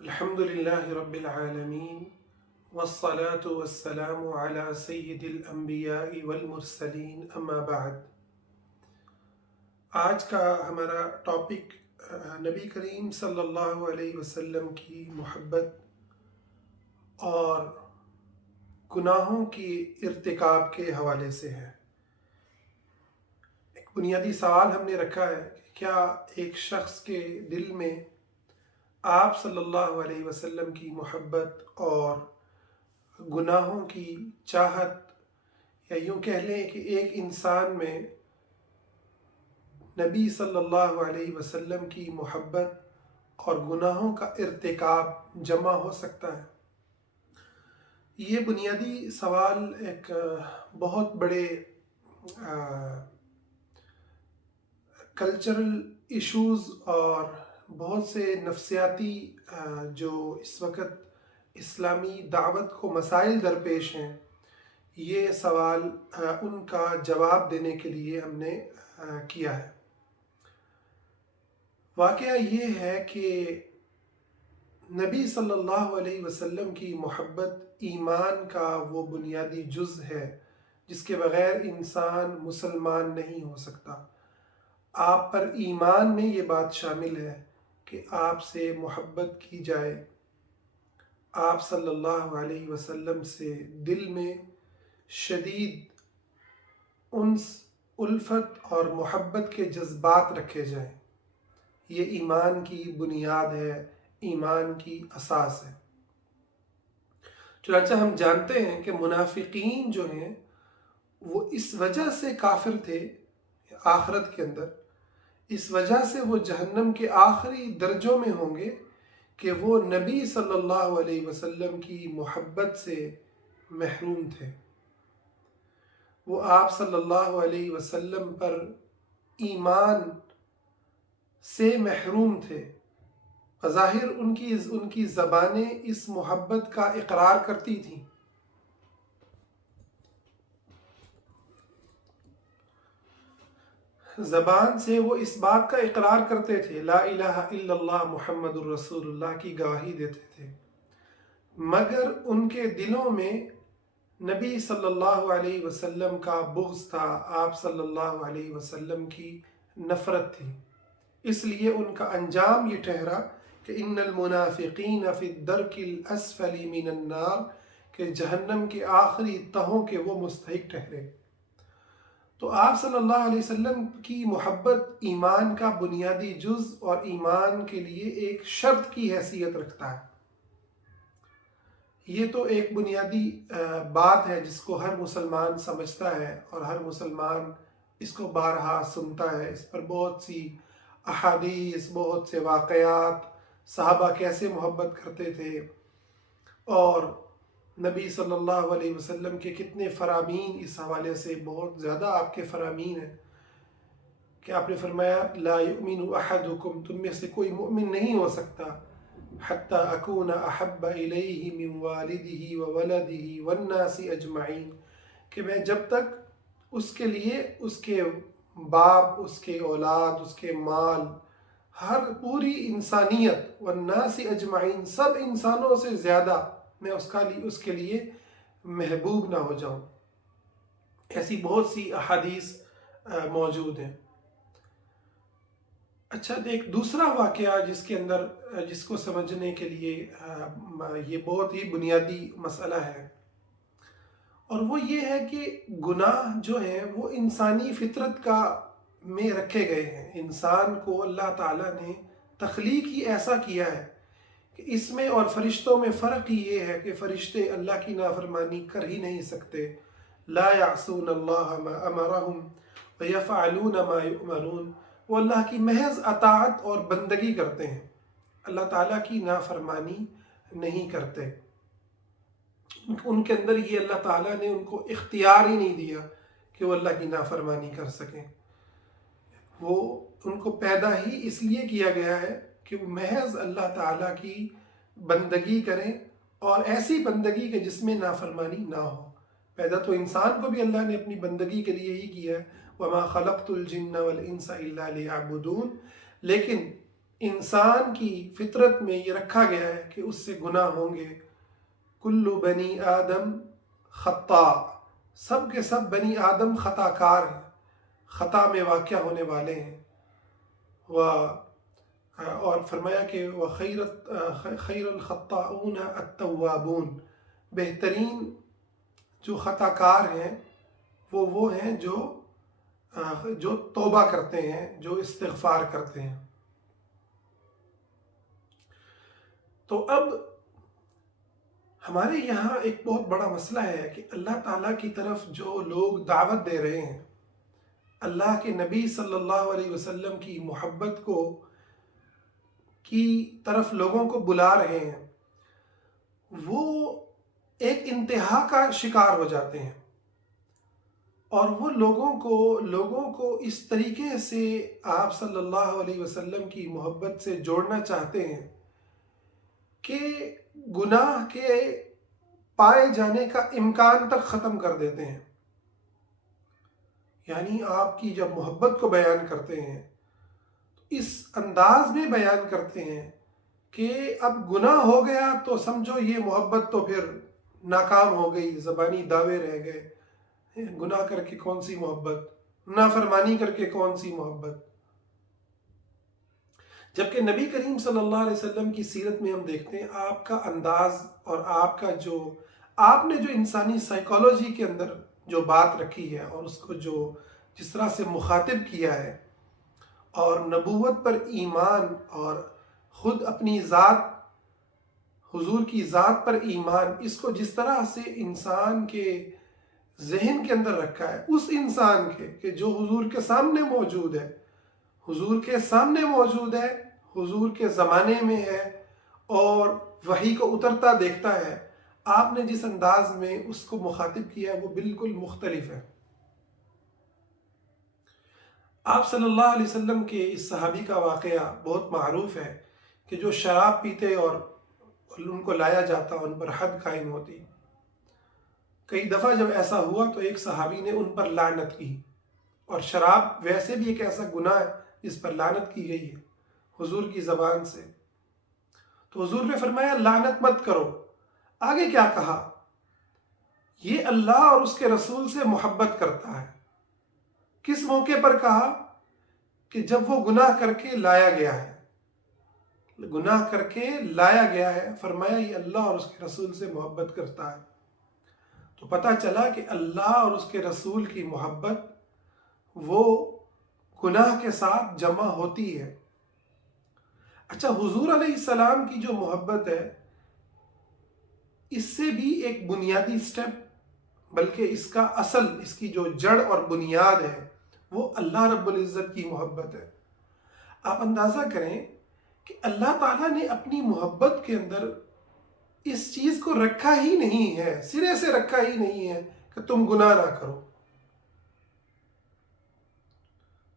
الحمد لله رب العالمين والصلاة والسلام على سید الانبیاء والمرسلین اما بعد۔ آج کا ہمارا ٹاپک نبی کریم صلی اللہ علیہ وسلم کی محبت اور گناہوں کی ارتکاب کے حوالے سے ہے۔ ایک بنیادی سوال ہم نے رکھا ہے کہ کیا ایک شخص کے دل میں آپ صلی اللہ علیہ وسلم کی محبت اور گناہوں کی چاہت، یا یوں کہہ لیں کہ ایک انسان میں نبی صلی اللہ علیہ وسلم کی محبت اور گناہوں کا ارتکاب جمع ہو سکتا ہے؟ یہ بنیادی سوال ایک بہت بڑے کلچرل ایشوز اور بہت سے نفسیاتی جو اس وقت اسلامی دعوت کو مسائل درپیش ہیں، یہ سوال ان کا جواب دینے کے لیے ہم نے کیا ہے۔ واقعہ یہ ہے کہ نبی صلی اللہ علیہ وسلم کی محبت ایمان کا وہ بنیادی جز ہے جس کے بغیر انسان مسلمان نہیں ہو سکتا۔ آپ پر ایمان میں یہ بات شامل ہے کہ آپ سے محبت کی جائے، آپ صلی اللہ علیہ وسلم سے دل میں شدید انس، الفت اور محبت کے جذبات رکھے جائیں۔ یہ ایمان کی بنیاد ہے، ایمان کی اساس ہے۔ چنانچہ ہم جانتے ہیں کہ منافقین جو ہیں وہ اس وجہ سے کافر تھے آخرت کے اندر، اس وجہ سے وہ جہنم کے آخری درجوں میں ہوں گے کہ وہ نبی صلی اللہ علیہ وسلم کی محبت سے محروم تھے۔ وہ آپ صلی اللہ علیہ وسلم پر ایمان سے محروم تھے۔ بظاہر ان کی زبانیں اس محبت کا اقرار کرتی تھیں، زبان سے وہ اس بات کا اقرار کرتے تھے، لا الہ الا اللہ محمد الرسول اللہ کی گواہی دیتے تھے، مگر ان کے دلوں میں نبی صلی اللہ علیہ وسلم کا بغض تھا، آپ صلی اللہ علیہ وسلم کی نفرت تھی۔ اس لیے ان کا انجام یہ ٹھہرا کہ ان المنافقین فی الدرک الاسفل من النار، کہ جہنم کے آخری تہوں کے وہ مستحق ٹھہرے۔ تو آپ صلی اللہ علیہ وسلم کی محبت ایمان کا بنیادی جز اور ایمان کے لیے ایک شرط کی حیثیت رکھتا ہے۔ یہ تو ایک بنیادی بات ہے جس کو ہر مسلمان سمجھتا ہے اور ہر مسلمان اس کو بارہا سنتا ہے۔ اس پر بہت سی احادیث، بہت سے واقعات، صحابہ کیسے محبت کرتے تھے اور نبی صلی اللہ علیہ وسلم کے کتنے فرامین، اس حوالے سے بہت زیادہ آپ کے فرامین ہیں کہ آپ نے فرمایا لا یؤمن احدکم، تم میں سے کوئی مؤمن نہیں ہو سکتا حتی اکون احب الیہ من والدہ وولدہ والناس اجمعین، کہ میں جب تک اس کے لیے اس کے باپ، اس کے اولاد، اس کے مال، ہر پوری انسانیت، والناس اجمعین، سب انسانوں سے زیادہ میں اس کے لیے محبوب نہ ہو جاؤں۔ ایسی بہت سی احادیث موجود ہیں۔ اچھا، ایک دوسرا واقعہ جس کو سمجھنے کے لیے یہ بہت ہی بنیادی مسئلہ ہے، اور وہ یہ ہے کہ گناہ جو ہیں وہ انسانی فطرت میں رکھے گئے ہیں۔ انسان کو اللہ تعالیٰ نے تخلیق ہی ایسا کیا ہے کہ اس میں اور فرشتوں میں فرق ہی یہ ہے کہ فرشتے اللہ کی نافرمانی کر ہی نہیں سکتے۔ لا یعصون اللہ ما امرہم ویفعلون ما یؤمرون، وہ اللہ کی محض اطاعت اور بندگی کرتے ہیں، اللہ تعالیٰ کی نافرمانی نہیں کرتے۔ ان کے اندر یہ اللہ تعالیٰ نے ان کو اختیار ہی نہیں دیا کہ وہ اللہ کی نافرمانی کر سکیں۔ وہ ان کو پیدا ہی اس لیے کیا گیا ہے کہ وہ محض اللہ تعالیٰ کی بندگی کریں، اور ایسی بندگی کہ جس میں نافرمانی نہ ہو۔ پیدا تو انسان کو بھی اللہ نے اپنی بندگی کے لیے ہی کیا ہے، وَمَا خَلَقْتُ الْجِنَّ وَالْإِنسَ إِلَّا لِيَعْبُدُونَ، لیکن انسان کی فطرت میں یہ رکھا گیا ہے کہ اس سے گناہ ہوں گے. کل بنی آدم خطا، سب کے سب بنی آدم خطا کار ہیں، خطا میں واقع ہونے والے ہیں. اور فرمایا کہ خیر الخطاؤن التوابون، بہترین جو خطا کار ہیں وہ ہیں جو توبہ کرتے ہیں، جو استغفار کرتے ہیں. تو اب ہمارے یہاں ایک بہت بڑا مسئلہ ہے کہ اللہ تعالیٰ کی طرف جو لوگ دعوت دے رہے ہیں، اللہ کے نبی صلی اللہ علیہ وسلم کی محبت کی طرف لوگوں کو بلا رہے ہیں، وہ ایک انتہا کا شکار ہو جاتے ہیں، اور وہ لوگوں کو اس طریقے سے آپ صلی اللہ علیہ وسلم کی محبت سے جوڑنا چاہتے ہیں کہ گناہ کے پائے جانے کا امکان تک ختم کر دیتے ہیں. یعنی آپ کی جب محبت کو بیان کرتے ہیں تو اس انداز میں بیان کرتے ہیں کہ اب گناہ ہو گیا تو سمجھو یہ محبت تو پھر ناکام ہو گئی، زبانی دعوے رہ گئے. گناہ کر کے کون سی محبت، نافرمانی کر کے کون سی محبت. جبکہ نبی کریم صلی اللہ علیہ وسلم کی سیرت میں ہم دیکھتے ہیں آپ کا انداز اور آپ نے جو انسانی سائیکالوجی کے اندر جو بات رکھی ہے اور اس کو جس طرح سے مخاطب کیا ہے، اور نبوت پر ایمان اور خود اپنی ذات، حضور کی ذات پر ایمان، اس کو جس طرح سے انسان کے ذہن کے اندر رکھا ہے، اس انسان کہ جو حضور کے سامنے موجود ہے، حضور کے زمانے میں ہے اور وحی کو اترتا دیکھتا ہے، آپ نے جس انداز میں اس کو مخاطب کیا ہے وہ بالکل مختلف ہے. آپ صلی اللہ علیہ وسلم کے اس صحابی کا واقعہ بہت معروف ہے کہ جو شراب پیتے اور ان کو لایا جاتا، ان پر حد قائم ہوتی. کئی دفعہ جب ایسا ہوا تو ایک صحابی نے ان پر لعنت کی، اور شراب ویسے بھی ایک ایسا گناہ ہے جس پر لعنت کی گئی ہے حضور کی زبان سے. تو حضور نے فرمایا لعنت مت کرو. آگے کیا کہا؟ یہ اللہ اور اس کے رسول سے محبت کرتا ہے. کس موقع پر کہا؟ کہ جب وہ گناہ کر کے لایا گیا ہے، فرمایا یہ اللہ اور اس کے رسول سے محبت کرتا ہے. تو پتہ چلا کہ اللہ اور اس کے رسول کی محبت وہ گناہ کے ساتھ جمع ہوتی ہے. اچھا، حضور علیہ السلام کی جو محبت ہے، اس سے بھی ایک بنیادی سٹیپ، بلکہ اس کا اصل، اس کی جو جڑ اور بنیاد ہے وہ اللہ رب العزت کی محبت ہے. آپ اندازہ کریں کہ اللہ تعالیٰ نے اپنی محبت کے اندر اس چیز کو رکھا ہی نہیں ہے، سرے سے رکھا ہی نہیں ہے کہ تم گناہ نہ کرو،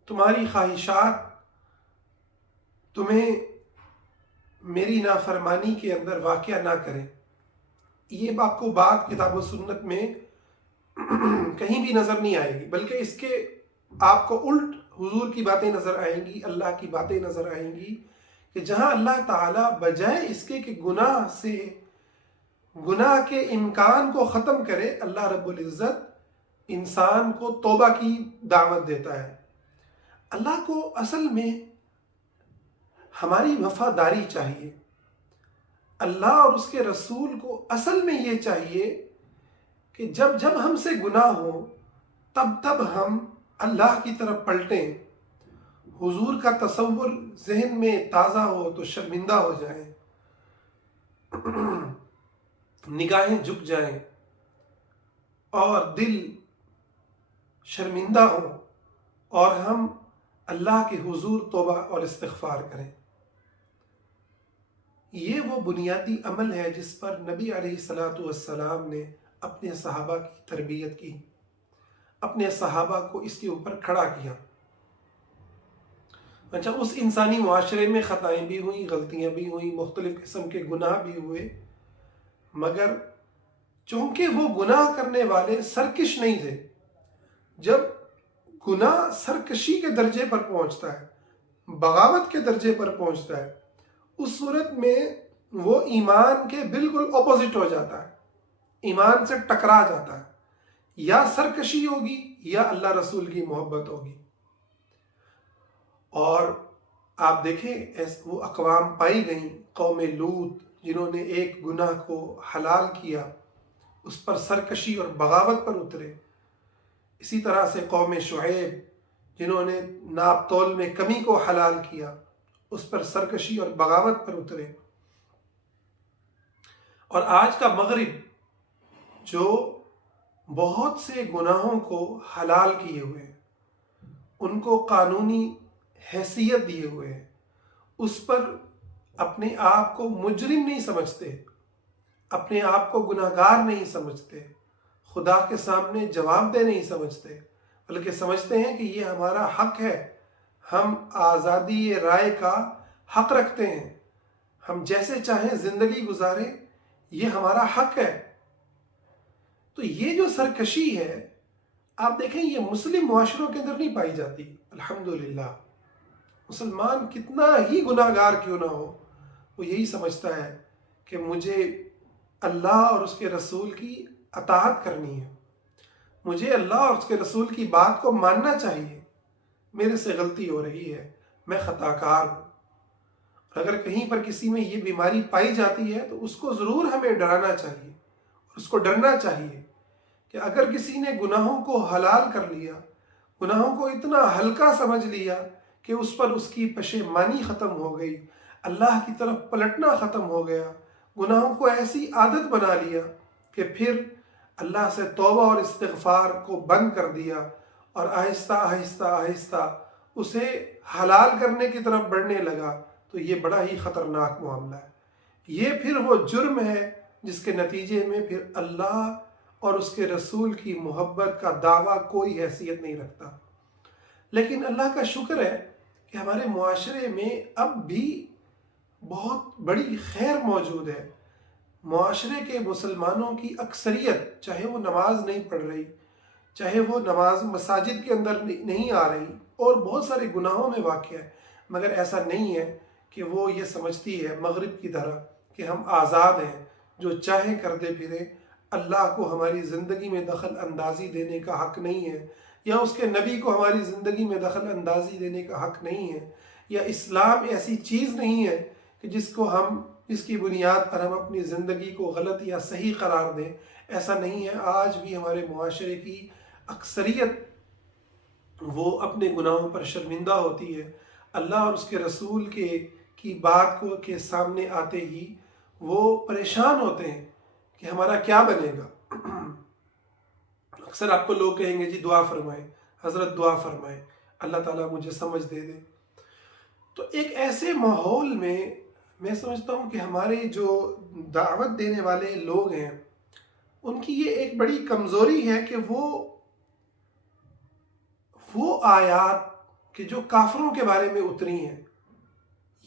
تمہاری خواہشات تمہیں میری نافرمانی کے اندر واقع نہ کریں. یہ آپ کو بات کتاب و سنت میں کہیں بھی نظر نہیں آئے گی، بلکہ اس کے آپ کو الٹ حضور کی باتیں نظر آئیں گی، اللہ کی باتیں نظر آئیں گی کہ جہاں اللہ تعالیٰ بجائے اس کے کہ گناہ کے امکان کو ختم کرے، اللہ رب العزت انسان کو توبہ کی دعوت دیتا ہے. اللہ کو اصل میں ہماری وفاداری چاہیے. اللہ اور اس کے رسول کو اصل میں یہ چاہیے کہ جب ہم سے گناہ ہو تب ہم اللہ کی طرف پلٹیں، حضور کا تصور ذہن میں تازہ ہو تو شرمندہ ہو جائیں، نگاہیں جھک جائیں اور دل شرمندہ ہو، اور ہم اللہ کے حضور توبہ اور استغفار کریں. یہ وہ بنیادی عمل ہے جس پر نبی علیہ السلام نے اپنے صحابہ کی تربیت کی، اپنے صحابہ کو اس کے اوپر کھڑا کیا. اچھا، اس انسانی معاشرے میں خطائیں بھی ہوئیں، غلطیاں بھی ہوئیں، مختلف قسم کے گناہ بھی ہوئے، مگر چونکہ وہ گناہ کرنے والے سرکش نہیں تھے. جب گناہ سرکشی کے درجے پر پہنچتا ہے، بغاوت کے درجے پر پہنچتا ہے، اس صورت میں وہ ایمان کے بالکل اپوزٹ ہو جاتا ہے، ایمان سے ٹکرا جاتا ہے، یا سرکشی ہوگی یا اللہ رسول کی محبت ہوگی۔ اور آپ دیکھیں وہ اقوام پائی گئیں، قوم لوط جنہوں نے ایک گناہ کو حلال کیا، اس پر سرکشی اور بغاوت پر اترے۔ اسی طرح سے قوم شعیب جنہوں نے ناپ تول میں کمی کو حلال کیا، اس پر سرکشی اور بغاوت پر اترے۔ اور آج کا مغرب جو بہت سے گناہوں کو حلال کیے ہوئے ہیں، ان کو قانونی حیثیت دیے ہوئے ہیں، اس پر اپنے آپ کو مجرم نہیں سمجھتے، اپنے آپ کو گناہگار نہیں سمجھتے، خدا کے سامنے جواب دہ نہیں سمجھتے، بلکہ سمجھتے ہیں کہ یہ ہمارا حق ہے، ہم آزادی رائے کا حق رکھتے ہیں، ہم جیسے چاہیں زندگی گزاریں، یہ ہمارا حق ہے۔ تو یہ جو سرکشی ہے، آپ دیکھیں یہ مسلم معاشروں کے اندر نہیں پائی جاتی۔ الحمدللہ مسلمان کتنا ہی گناہگار کیوں نہ ہو، وہ یہی سمجھتا ہے کہ مجھے اللہ اور اس کے رسول کی اطاعت کرنی ہے، مجھے اللہ اور اس کے رسول کی بات کو ماننا چاہیے، میرے سے غلطی ہو رہی ہے، میں خطا کار ہوں۔ اگر کہیں پر کسی میں یہ بیماری پائی جاتی ہے تو اس کو ضرور ہمیں ڈرانا چاہیے، اور اس کو ڈرنا چاہیے کہ اگر کسی نے گناہوں کو حلال کر لیا، گناہوں کو اتنا ہلکا سمجھ لیا کہ اس پر اس کی پشیمانی ختم ہو گئی، اللہ کی طرف پلٹنا ختم ہو گیا، گناہوں کو ایسی عادت بنا لیا کہ پھر اللہ سے توبہ اور استغفار کو بند کر دیا، اور آہستہ آہستہ آہستہ اسے حلال کرنے کی طرف بڑھنے لگا، تو یہ بڑا ہی خطرناک معاملہ ہے۔ یہ پھر وہ جرم ہے جس کے نتیجے میں پھر اللہ اور اس کے رسول کی محبت کا دعویٰ کوئی حیثیت نہیں رکھتا۔ لیکن اللہ کا شکر ہے کہ ہمارے معاشرے میں اب بھی بہت بڑی خیر موجود ہے۔ معاشرے کے مسلمانوں کی اکثریت، چاہے وہ نماز نہیں پڑھ رہی، چاہے وہ نماز مساجد کے اندر نہیں آ رہی، اور بہت سارے گناہوں میں واقع ہے، مگر ایسا نہیں ہے کہ وہ یہ سمجھتی ہے مغرب کی طرح کہ ہم آزاد ہیں، جو چاہیں کرتے پھریں، اللہ کو ہماری زندگی میں دخل اندازی دینے کا حق نہیں ہے، یا اس کے نبی کو ہماری زندگی میں دخل اندازی دینے کا حق نہیں ہے، یا اسلام ایسی چیز نہیں ہے کہ جس کی بنیاد پر ہم اپنی زندگی کو غلط یا صحیح قرار دیں۔ ایسا نہیں ہے۔ آج بھی ہمارے معاشرے کی اکثریت وہ اپنے گناہوں پر شرمندہ ہوتی ہے، اللہ اور اس کے رسول کی بات کو کے سامنے آتے ہی وہ پریشان ہوتے ہیں کہ ہمارا کیا بنے گا۔ اکثر آپ کو لوگ کہیں گے جی دعا فرمائیں، حضرت دعا فرمائیں، اللہ تعالیٰ مجھے سمجھ دے دے۔ تو ایک ایسے ماحول میں سمجھتا ہوں کہ ہمارے جو دعوت دینے والے لوگ ہیں، ان کی یہ ایک بڑی کمزوری ہے کہ وہ آیات کہ جو کافروں کے بارے میں اتری ہیں،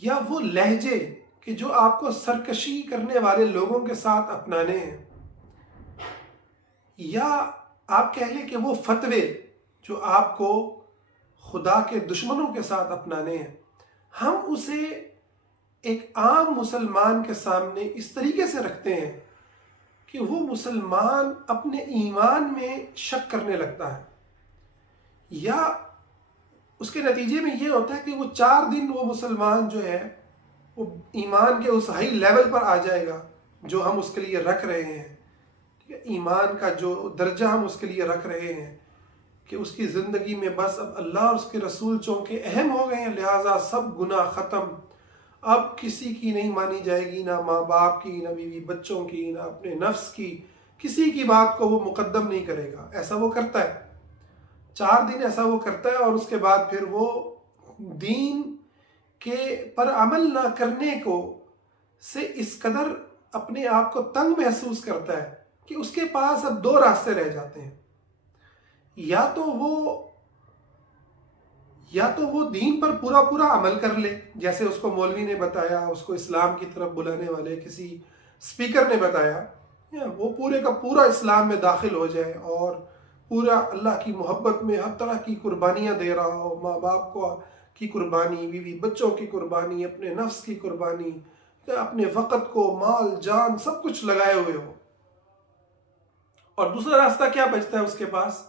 یا وہ لہجے کہ جو آپ کو سرکشی کرنے والے لوگوں کے ساتھ اپنانے ہیں، یا آپ کہہ لیں کہ وہ فتوے جو آپ کو خدا کے دشمنوں کے ساتھ اپنانے ہیں، ہم اسے ایک عام مسلمان کے سامنے اس طریقے سے رکھتے ہیں کہ وہ مسلمان اپنے ایمان میں شک کرنے لگتا ہے، یا اس کے نتیجے میں یہ ہوتا ہے کہ وہ 4 دن وہ مسلمان جو ہے وہ ایمان کے اس ہائی لیول پر آ جائے گا جو ہم اس کے لیے رکھ رہے ہیں، ایمان کا جو درجہ ہم اس کے لیے رکھ رہے ہیں، کہ اس کی زندگی میں بس اب اللہ اور اس کے رسول چونکہ اہم ہو گئے ہیں، لہٰذا سب گناہ ختم، اب کسی کی نہیں مانی جائے گی، نہ ماں باپ کی، نہ بیوی بچوں کی، نہ اپنے نفس کی، کسی کی بات کو وہ مقدم نہیں کرے گا۔ ایسا وہ کرتا ہے، 4 دن ایسا وہ کرتا ہے، اور اس کے بعد پھر وہ دین کے پر عمل نہ کرنے کو سے اس قدر اپنے آپ کو تنگ محسوس کرتا ہے کہ اس کے پاس اب 2 راستے رہ جاتے ہیں، یا تو وہ دین پر پورا عمل کر لے، جیسے اس کو مولوی نے بتایا، اس کو اسلام کی طرف بلانے والے کسی اسپیکر نے بتایا، وہ پورے کا پورا اسلام میں داخل ہو جائے اور پورا اللہ کی محبت میں ہر طرح کی قربانیاں دے رہا ہو، ماں باپ کو کی قربانی، بیوی بچوں کی قربانی، اپنے نفس کی قربانی، اپنے وقت کو، مال جان سب کچھ لگائے ہوئے ہو، اور دوسرا راستہ کیا بچتا ہے اس کے پاس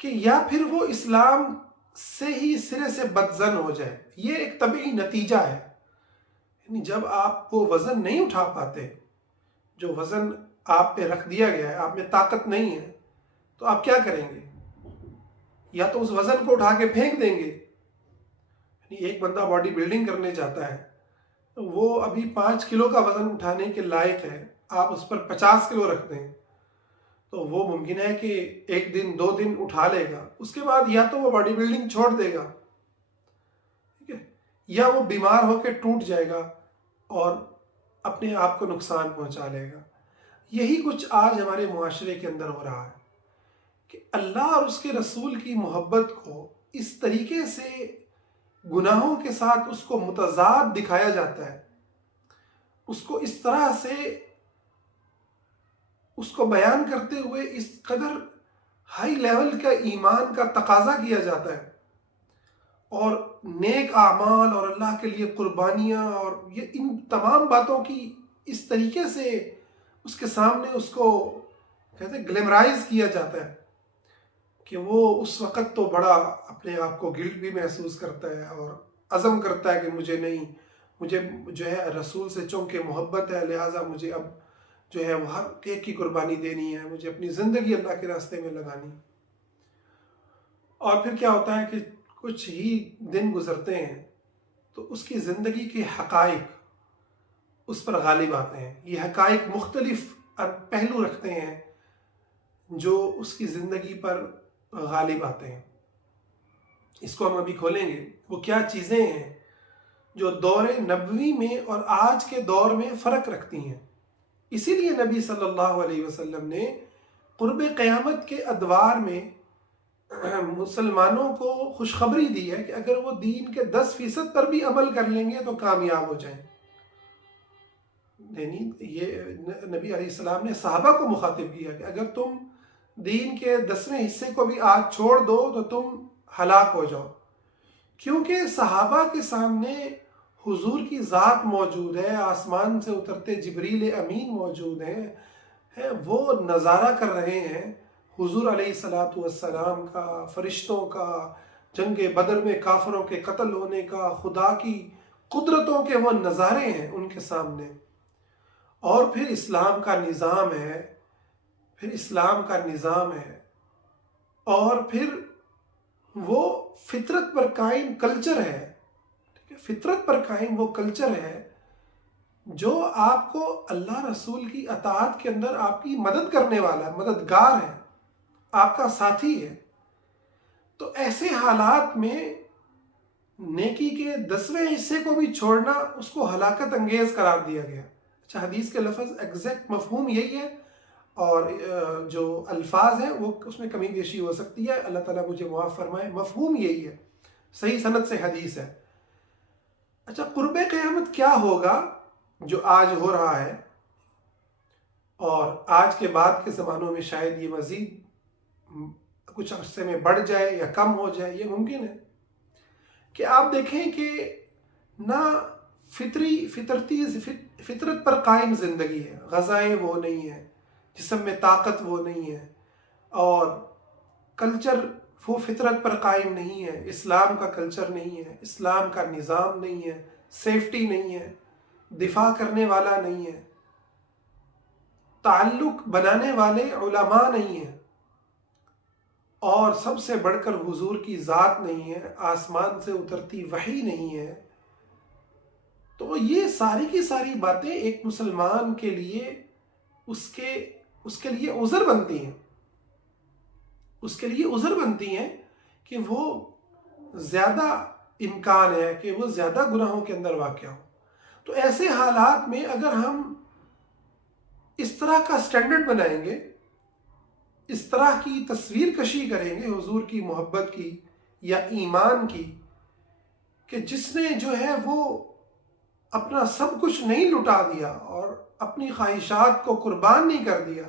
کہ یا پھر وہ اسلام سے ہی سرے سے بدزن ہو جائے. یہ ایک طبعی نتیجہ ہے. یعنی جب آپ وہ وزن نہیں اٹھا پاتے جو وزن آپ پہ رکھ دیا گیا ہے، آپ میں طاقت نہیں ہے، تو آپ کیا کریں گے؟ یا تو اس وزن کو اٹھا کے پھینک دیں گے. یعنی ایک بندہ باڈی بلڈنگ کرنے جاتا ہے، وہ ابھی 5 کلو کا وزن اٹھانے کے لائق ہے، آپ اس پر 50 کلو رکھ دیں تو وہ ممکن ہے کہ 1 دن 2 دن اٹھا لے گا، اس کے بعد یا تو وہ باڈی بلڈنگ چھوڑ دے گا، ٹھیک ہے، یا وہ بیمار ہو کے ٹوٹ جائے گا اور اپنے آپ کو نقصان پہنچا لے گا. یہی کچھ آج ہمارے معاشرے کے اندر ہو رہا ہے کہ اللہ اور اس کے رسول کی محبت کو اس طریقے سے گناہوں کے ساتھ اس کو متضاد دکھایا جاتا ہے، اس کو اس طرح سے اس کو بیان کرتے ہوئے اس قدر ہائی لیول کا ایمان کا تقاضا کیا جاتا ہے، اور نیک اعمال اور اللہ کے لیے قربانیاں اور یہ ان تمام باتوں کی اس طریقے سے اس کے سامنے اس کو کہتے ہیں گلیمرائز کیا جاتا ہے کہ وہ اس وقت تو بڑا اپنے آپ کو گلٹ بھی محسوس کرتا ہے اور عزم کرتا ہے کہ مجھے جو ہے رسول سے چونکہ محبت ہے، لہٰذا مجھے اب جو ہے وہ ہر ایک کی قربانی دینی ہے، مجھے اپنی زندگی اللہ کے راستے میں لگانی. اور پھر کیا ہوتا ہے کہ کچھ ہی دن گزرتے ہیں تو اس کی زندگی کے حقائق اس پر غالب آتے ہیں. یہ حقائق مختلف پہلو رکھتے ہیں جو اس کی زندگی پر غالب آتے ہیں. اس کو ہم ابھی کھولیں گے. وہ کیا چیزیں ہیں جو دور نبوی میں اور آج کے دور میں فرق رکھتی ہیں. اسی لیے نبی صلی اللہ علیہ وسلم نے قرب قیامت کے ادوار میں مسلمانوں کو خوشخبری دی ہے کہ اگر وہ دین کے 10% پر بھی عمل کر لیں گے تو کامیاب ہو جائیں. یعنی یہ نبی علیہ السلام نے صحابہ کو مخاطب کیا کہ اگر تم دین کے 10ویں حصے کو بھی آج چھوڑ دو تو تم ہلاک ہو جاؤ. کیونکہ صحابہ کے سامنے حضور کی ذات موجود ہے، آسمان سے اترتے جبریل امین موجود ہیں، وہ نظارہ کر رہے ہیں حضور علیہ الصلاۃ والسلام کا، فرشتوں کا، جنگ بدر میں کافروں کے قتل ہونے کا، خدا کی قدرتوں کے وہ نظارے ہیں ان کے سامنے. اور پھر اسلام کا نظام ہے، اور پھر وہ فطرت پر قائم کلچر ہے. فطرت پر قائم وہ کلچر ہے جو آپ کو اللہ رسول کی اطاعت کے اندر آپ کی مدد کرنے والا ہے، مددگار ہے، آپ کا ساتھی ہے. تو ایسے حالات میں نیکی کے 10ویں حصے کو بھی چھوڑنا اس کو ہلاکت انگیز قرار دیا گیا. اچھا، حدیث کے لفظ ایگزیکٹ مفہوم یہی ہے، اور جو الفاظ ہیں وہ اس میں کمی بیشی ہو سکتی ہے، اللہ تعالیٰ مجھے معاف فرمائے. مفہوم یہی ہے، صحیح سند سے حدیث ہے. اچھا، قرب قیامت کیا ہوگا جو آج ہو رہا ہے، اور آج کے بعد کے زمانوں میں شاید یہ مزید کچھ عرصے میں بڑھ جائے یا کم ہو جائے، یہ ممکن ہے کہ آپ دیکھیں کہ نہ فطرت پر قائم زندگی ہے، غذائیں وہ نہیں ہیں، جسم میں طاقت وہ نہیں ہے، اور کلچر وہ فطرت پر قائم نہیں ہے، اسلام کا کلچر نہیں ہے، اسلام کا نظام نہیں ہے، سیفٹی نہیں ہے، دفاع کرنے والا نہیں ہے، تعلق بنانے والے علماء نہیں ہیں، اور سب سے بڑھ کر حضور کی ذات نہیں ہے، آسمان سے اترتی وحی نہیں ہے. تو یہ ساری کی ساری باتیں ایک مسلمان کے لیے اس کے لیے عذر بنتی ہیں، کہ وہ زیادہ امکان ہے کہ وہ زیادہ گناہوں کے اندر واقع ہو. تو ایسے حالات میں اگر ہم اس طرح کا سٹینڈرڈ بنائیں گے، اس طرح کی تصویر کشی کریں گے حضور کی محبت کی یا ایمان کی، کہ جس نے جو ہے وہ اپنا سب کچھ نہیں لٹا دیا اور اپنی خواہشات کو قربان نہیں کر دیا،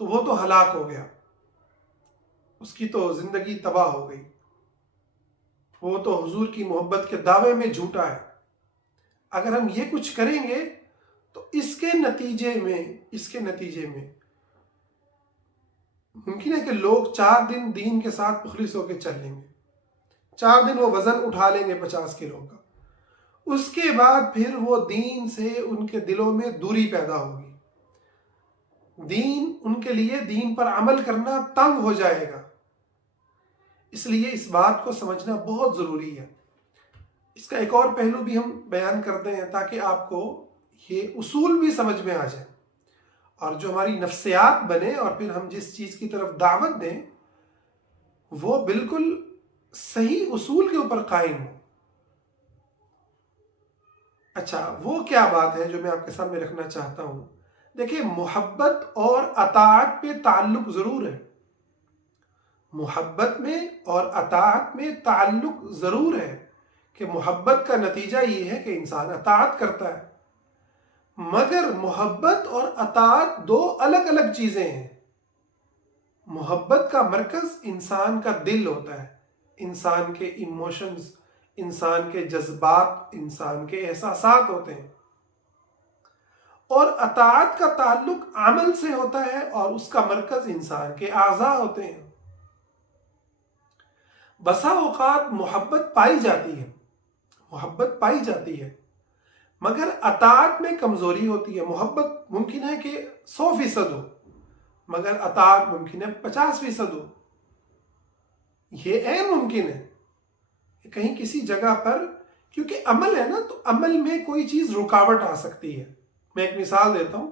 تو وہ تو ہلاک ہو گیا، اس کی تو زندگی تباہ ہو گئی. وہ تو حضور کی محبت کے دعوے میں جھوٹا ہے۔ اگر ہم یہ کچھ کریں گے تو اس کے نتیجے میں ممکن ہے کہ لوگ 4 دن دین کے ساتھ مخلص ہو کے چل لیں گے، 4 دن وہ وزن اٹھا لیں گے 50 کلو کا، اس کے بعد پھر وہ دین سے ان کے دلوں میں دوری پیدا ہوگی، دین ان کے لیے دین پر عمل کرنا تنگ ہو جائے گا۔ اس لیے اس بات کو سمجھنا بہت ضروری ہے۔ اس کا ایک اور پہلو بھی ہم بیان کرتے ہیں تاکہ آپ کو یہ اصول بھی سمجھ میں آ جائے، اور جو ہماری نفسیات بنے اور پھر ہم جس چیز کی طرف دعوت دیں وہ بالکل صحیح اصول کے اوپر قائم ہو۔ اچھا، وہ کیا بات ہے جو میں آپ کے سامنے رکھنا چاہتا ہوں؟ دیکھیں، محبت اور اطاعت پہ تعلق ضرور ہے، محبت میں اور اطاعت میں تعلق ضرور ہے کہ محبت کا نتیجہ یہ ہے کہ انسان اطاعت کرتا ہے، مگر محبت اور اطاعت دو الگ الگ چیزیں ہیں۔ محبت کا مرکز انسان کا دل ہوتا ہے، انسان کے ایموشنز، انسان کے جذبات، انسان کے احساسات ہوتے ہیں، اور اطاعت کا تعلق عمل سے ہوتا ہے اور اس کا مرکز انسان کے اعضاء ہوتے ہیں۔ بسا اوقات محبت پائی جاتی ہے مگر اطاعت میں کمزوری ہوتی ہے۔ محبت ممکن ہے کہ 100% ہو مگر اطاعت ممکن ہے 50% ہو۔ یہ عین ممکن ہے کہ کہیں کسی جگہ پر، کیونکہ عمل ہے نا، تو عمل میں کوئی چیز رکاوٹ آ سکتی ہے۔ میں ایک مثال دیتا ہوں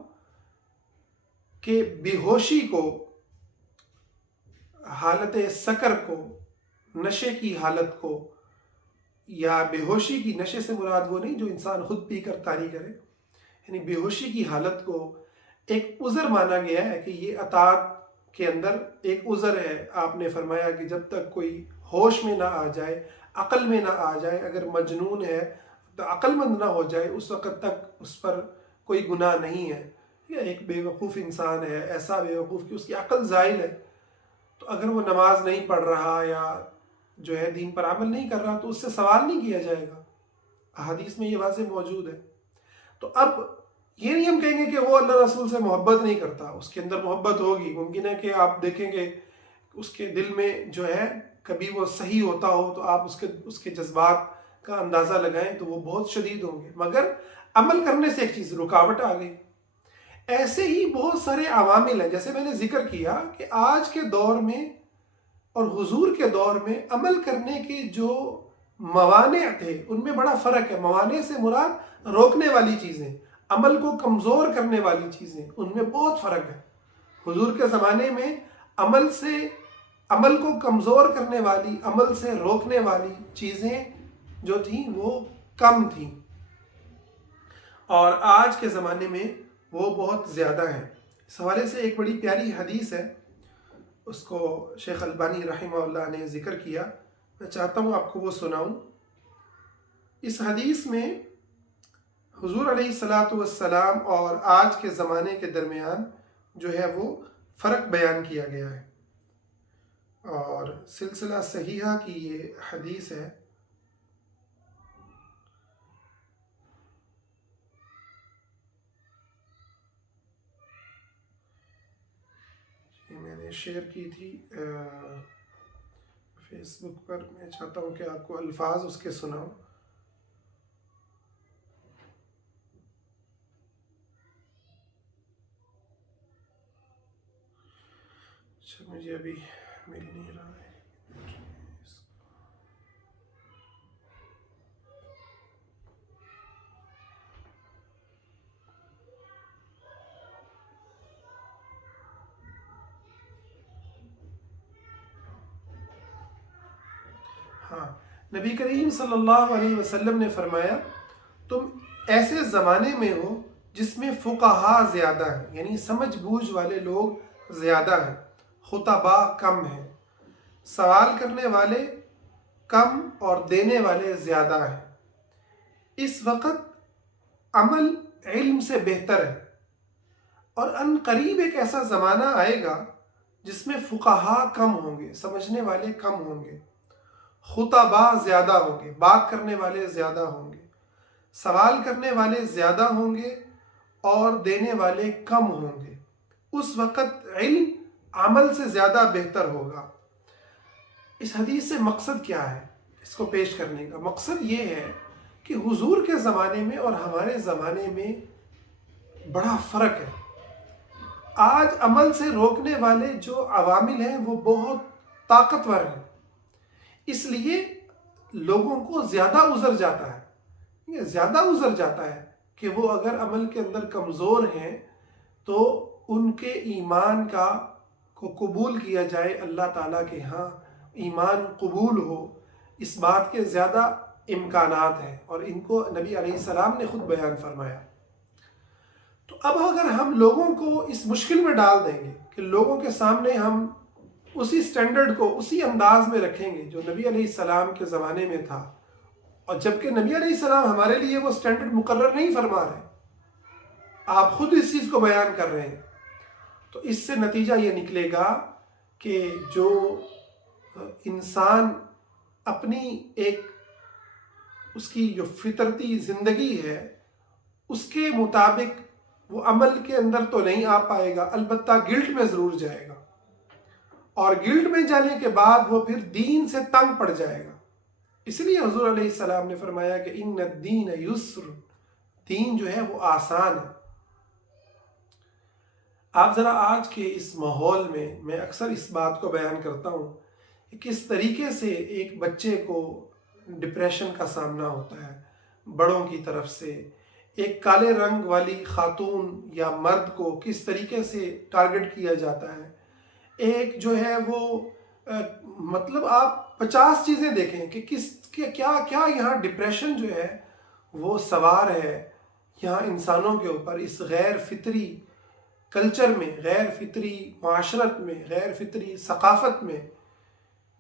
کہ بے ہوشی کو، حالت سکر کو، نشے کی حالت کو، یا بے ہوشی کی، نشے سے مراد وہ نہیں جو انسان خود پی کر طاری کرے، یعنی بے ہوشی کی حالت کو ایک عذر مانا گیا ہے کہ یہ اطاعت کے اندر ایک عذر ہے۔ آپ نے فرمایا کہ جب تک کوئی ہوش میں نہ آ جائے، عقل میں نہ آ جائے، اگر مجنون ہے تو عقل مند نہ ہو جائے، اس وقت تک اس پر کوئی گناہ نہیں ہے۔ یا ایک بے وقوف انسان ہے، ایسا بے وقوف کہ اس کی عقل زائل ہے، تو اگر وہ نماز نہیں پڑھ رہا یا جو ہے دین پر عمل نہیں کر رہا تو اس سے سوال نہیں کیا جائے گا۔ احادیث میں یہ واضح موجود ہے۔ تو اب یہ نہیں ہم کہیں گے کہ وہ اللہ رسول سے محبت نہیں کرتا، اس کے اندر محبت ہوگی۔ ممکن ہے کہ آپ دیکھیں گے اس کے دل میں جو ہے کبھی وہ صحیح ہوتا ہو تو آپ اس کے جذبات کا اندازہ لگائیں تو وہ بہت شدید ہوں گے، مگر عمل کرنے سے ایک چیز رکاوٹ آ گئی۔ ایسے ہی بہت سارے عوامل ہیں، جیسے میں نے ذکر کیا کہ آج کے دور میں اور حضور کے دور میں عمل کرنے کے جو موانع تھے ان میں بڑا فرق ہے۔ موانع سے مراد روکنے والی چیزیں، عمل کو کمزور کرنے والی چیزیں، ان میں بہت فرق ہے۔ حضور کے زمانے میں عمل کو کمزور کرنے والی، عمل سے روکنے والی چیزیں جو تھیں وہ کم تھیں، اور آج کے زمانے میں وہ بہت زیادہ ہیں۔ اس حوالے سے ایک بڑی پیاری حدیث ہے، اس کو شیخ البانی رحمہ اللہ نے ذکر کیا، میں چاہتا ہوں آپ کو وہ سناؤں۔ اس حدیث میں حضور علیہ السلام اور آج کے زمانے کے درمیان جو ہے وہ فرق بیان کیا گیا ہے، اور سلسلہ صحیحہ کی یہ حدیث ہے۔ میں نے شیئر کی تھی فیس بک پر، میں چاہتا ہوں کہ آپ کو الفاظ اس کے سناؤں۔ اچھا، مجھے ابھی مل نہیں رہا ہے۔ ہاں، نبی کریم صلی اللہ علیہ وسلم نے فرمایا، تم ایسے زمانے میں ہو جس میں فقہا زیادہ ہیں، یعنی سمجھ بوجھ والے لوگ زیادہ ہیں، خطبا کم ہیں، سوال کرنے والے کم اور دینے والے زیادہ ہیں۔ اس وقت عمل علم سے بہتر ہے، اور ان قریب ایک ایسا زمانہ آئے گا جس میں فقہا کم ہوں گے، سمجھنے والے کم ہوں گے، خطبا زیادہ ہوں گے، بات کرنے والے زیادہ ہوں گے، سوال کرنے والے زیادہ ہوں گے اور دینے والے کم ہوں گے۔ اس وقت علم عمل سے زیادہ بہتر ہوگا۔ اس حدیث سے مقصد کیا ہے اس کو پیش کرنے کا؟ مقصد یہ ہے کہ حضور کے زمانے میں اور ہمارے زمانے میں بڑا فرق ہے۔ آج عمل سے روکنے والے جو عوامل ہیں وہ بہت طاقتور ہیں، اس لیے لوگوں کو زیادہ عذر جاتا ہے، یہ زیادہ عذر جاتا ہے کہ وہ اگر عمل کے اندر کمزور ہیں تو ان کے ایمان کو قبول کیا جائے، اللہ تعالیٰ کے ہاں ایمان قبول ہو، اس بات کے زیادہ امکانات ہیں، اور ان کو نبی علیہ السلام نے خود بیان فرمایا۔ تو اب اگر ہم لوگوں کو اس مشکل میں ڈال دیں گے کہ لوگوں کے سامنے ہم اسی سٹینڈرڈ کو اسی انداز میں رکھیں گے جو نبی علیہ السلام کے زمانے میں تھا، اور جبکہ نبی علیہ السلام ہمارے لیے وہ سٹینڈرڈ مقرر نہیں فرما رہے، آپ خود اس چیز کو بیان کر رہے ہیں، تو اس سے نتیجہ یہ نکلے گا کہ جو انسان اپنی ایک اس کی جو فطرتی زندگی ہے اس کے مطابق وہ عمل کے اندر تو نہیں آ پائے گا، البتہ گلٹ میں ضرور جائے گا، اور گلٹ میں جانے کے بعد وہ پھر دین سے تنگ پڑ جائے گا۔ اس لیے حضور علیہ السلام نے فرمایا کہ ان الدین یسر، دین جو ہے وہ آسان ہے۔ آپ ذرا آج کے اس ماحول میں اکثر اس بات کو بیان کرتا ہوں کہ کس طریقے سے ایک بچے کو ڈپریشن کا سامنا ہوتا ہے بڑوں کی طرف سے، ایک کالے رنگ والی خاتون یا مرد کو کس طریقے سے ٹارگٹ کیا جاتا ہے، ایک جو ہے وہ مطلب آپ 50 چیزیں دیکھیں کہ کیا یہاں ڈپریشن جو ہے وہ سوار ہے یہاں انسانوں کے اوپر، اس غیر فطری کلچر میں، غیر فطری معاشرت میں، غیر فطری ثقافت میں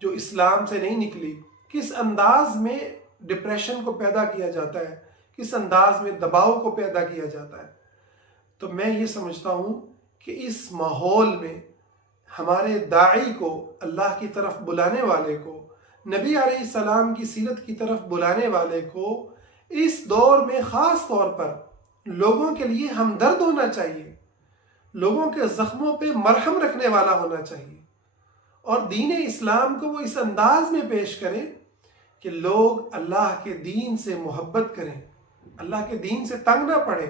جو اسلام سے نہیں نکلی، کس انداز میں ڈپریشن کو پیدا کیا جاتا ہے، کس انداز میں دباؤ کو پیدا کیا جاتا ہے۔ تو میں یہ سمجھتا ہوں کہ اس ماحول میں ہمارے داعی کو، اللہ کی طرف بلانے والے کو، نبی علیہ السلام کی سیرت کی طرف بلانے والے کو اس دور میں خاص طور پر لوگوں کے لیے ہمدرد ہونا چاہیے، لوگوں کے زخموں پہ مرہم رکھنے والا ہونا چاہیے، اور دین اسلام کو وہ اس انداز میں پیش کریں کہ لوگ اللہ کے دین سے محبت کریں، اللہ کے دین سے تنگ نہ پڑے۔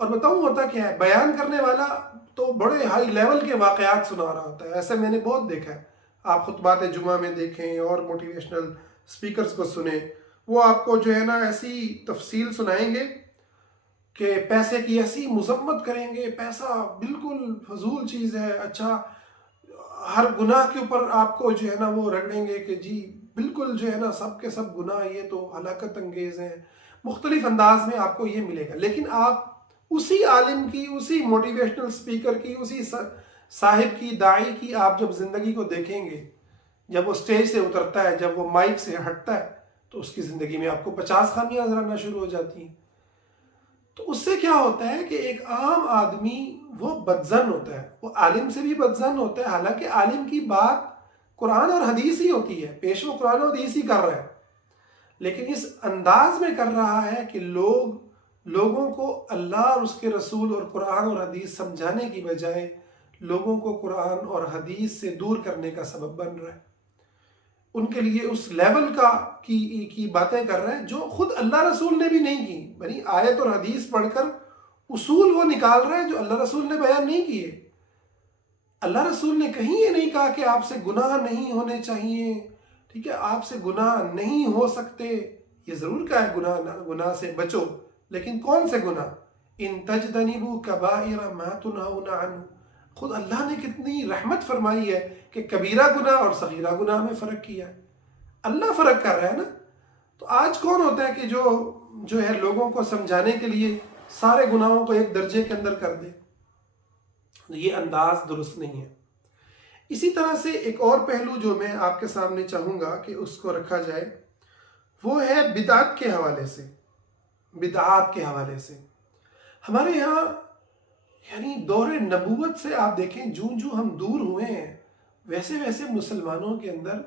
اور بتاؤں ہوتا کیا ہے، بیان کرنے والا تو بڑے ہائی لیول کے واقعات سنا رہا ہوتا ہے، ایسے میں نے بہت دیکھا ہے۔ آپ خطبات جمعہ میں دیکھیں اور موٹیویشنل سپیکرز کو سنیں، وہ آپ کو جو ہے نا ایسی تفصیل سنائیں گے کہ پیسے کی ایسی مذمت کریں گے، پیسہ بالکل فضول چیز ہے، اچھا ہر گناہ کے اوپر آپ کو جو ہے نا وہ رگڑیں گے کہ جی بالکل جو ہے نا سب کے سب گناہ یہ تو ہلاکت انگیز ہیں، مختلف انداز میں آپ کو یہ ملے گا۔ لیکن آپ اسی عالم کی، اسی موٹیویشنل سپیکر کی، اسی صاحب کی، داعی کی آپ جب زندگی کو دیکھیں گے، جب وہ سٹیج سے اترتا ہے، جب وہ مائک سے ہٹتا ہے، تو اس کی زندگی میں آپ کو 50 خامیاں نظر آنا شروع ہو جاتی ہیں۔ تو اس سے کیا ہوتا ہے کہ ایک عام آدمی وہ بدظن ہوتا ہے، وہ عالم سے بھی بدظن ہوتا ہے، حالانکہ عالم کی بات قرآن اور حدیث ہی ہوتی ہے، پیش وہ قرآن اور حدیث ہی کر رہا ہے، لیکن اس انداز میں کر رہا ہے کہ لوگوں کو اللہ اور اس کے رسول اور قرآن اور حدیث سمجھانے کی بجائے لوگوں کو قرآن اور حدیث سے دور کرنے کا سبب بن رہا ہے، ان کے لیے اس لیول کی باتیں کر رہے ہیں جو خود اللہ رسول نے بھی نہیں کی، یعنی آیت اور حدیث پڑھ کر اصول وہ نکال رہے ہیں جو اللہ رسول نے بیان نہیں کیے۔ اللہ رسول نے کہیں یہ نہیں کہا کہ آپ سے گناہ نہیں ہونے چاہیے، ٹھیک ہے، آپ سے گناہ نہیں ہو سکتے، یہ ضرور کہا ہے گناہ سے بچو، لیکن کون سے گناہ؟ ان تجتنبوا کبائر ما تنہون عنہ، خود اللہ نے کتنی رحمت فرمائی ہے کہ کبیرہ گناہ اور صغیرہ گناہ میں فرق کیا ہے، اللہ فرق کر رہا ہے نا۔ تو آج کون ہوتا ہے کہ جو ہے لوگوں کو سمجھانے کے لیے سارے گناہوں کو ایک درجے کے اندر کر دے؟ یہ انداز درست نہیں ہے۔ اسی طرح سے ایک اور پہلو جو میں آپ کے سامنے چاہوں گا کہ اس کو رکھا جائے، وہ ہے بدعت کے حوالے سے۔ بدعات کے حوالے سے ہمارے یہاں یعنی دور نبوت سے آپ دیکھیں، جو ہم دور ہوئے ہیں ویسے ویسے مسلمانوں کے اندر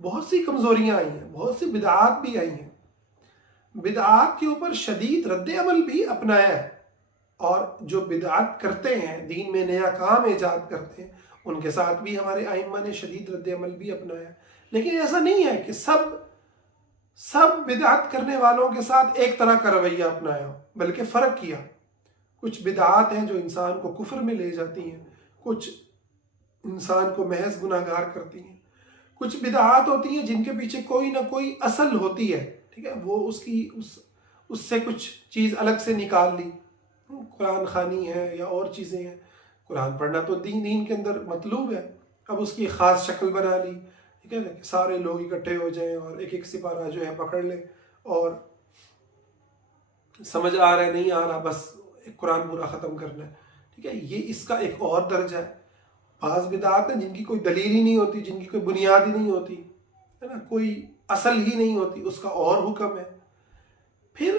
بہت سی کمزوریاں آئی ہیں، بہت سی بدعات بھی آئی ہیں، بدعات کے اوپر شدید رد عمل بھی اپنایا ہے، اور جو بدعات کرتے ہیں، دین میں نیا کام ایجاد کرتے ہیں، ان کے ساتھ بھی ہمارے ائمہ نے شدید رد عمل بھی اپنایا ہے۔ لیکن ایسا نہیں ہے کہ سب بدعات کرنے والوں کے ساتھ ایک طرح کا رویہ اپنایا ہو، بلکہ فرق کیا۔ کچھ بدعات ہیں جو انسان کو کفر میں لے جاتی ہیں، کچھ انسان کو محض گناہ گار کرتی ہیں، کچھ بدعات ہوتی ہیں جن کے پیچھے کوئی نہ کوئی اصل ہوتی ہے، ٹھیک ہے، وہ اس سے کچھ چیز الگ سے نکال لی، قرآن خوانی ہے یا اور چیزیں ہیں۔ قرآن پڑھنا تو دین کے اندر مطلوب ہے، اب اس کی خاص شکل بنا لی، ٹھیک ہے نا، کہ سارے لوگ اکٹھے ہو جائیں اور ایک ایک سپارہ جو ہے پکڑ لیں، اور سمجھ آ رہا ہے نہیں آ رہا، بس ایک قرآن پورا ختم کرنا ہے، ٹھیک ہے، یہ اس کا ایک اور درجہ ہے۔ بعض بدعات ہیں جن کی کوئی دلیل ہی نہیں ہوتی، جن کی کوئی بنیاد ہی نہیں ہوتی، ہے نا، کوئی اصل ہی نہیں ہوتی، اس کا اور حکم ہے۔ پھر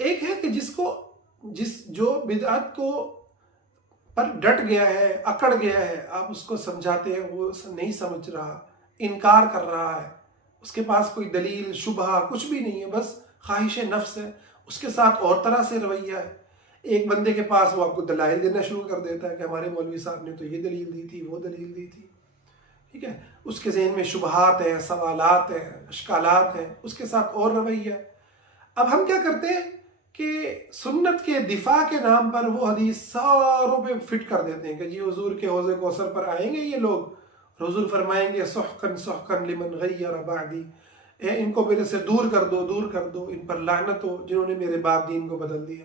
ایک ہے کہ جو بدعت کو پر ڈٹ گیا ہے، اکڑ گیا ہے، آپ اس کو سمجھاتے ہیں وہ نہیں سمجھ رہا، انکار کر رہا ہے، اس کے پاس کوئی دلیل شبہ کچھ بھی نہیں ہے، بس خواہش نفس ہے، اس کے ساتھ اور طرح سے رویہ ہے۔ ایک بندے کے پاس وہ آپ کو دلائل دینا شروع کر دیتا ہے کہ ہمارے مولوی صاحب نے تو یہ دلیل دی تھی، وہ دلیل دی تھی، ٹھیک ہے، اس کے ذہن میں شبہات ہیں، سوالات ہیں، اشکالات ہیں، اس کے ساتھ اور رویہ ہے۔ اب ہم کیا کرتے ہیں کہ سنت کے دفاع کے نام پر وہ حدیث ساروں پہ فٹ کر دیتے ہیں کہ جی حضور کے حوض کوثر پر آئیں گے یہ لوگ، حضور فرمائیں گے سحقن سحقن لمن غیر بعدی، ان کو میرے سے دور کر دو، دور کر دو، ان پر لعنت ہو جنہوں نے میرے بعد دین کو بدل دیا۔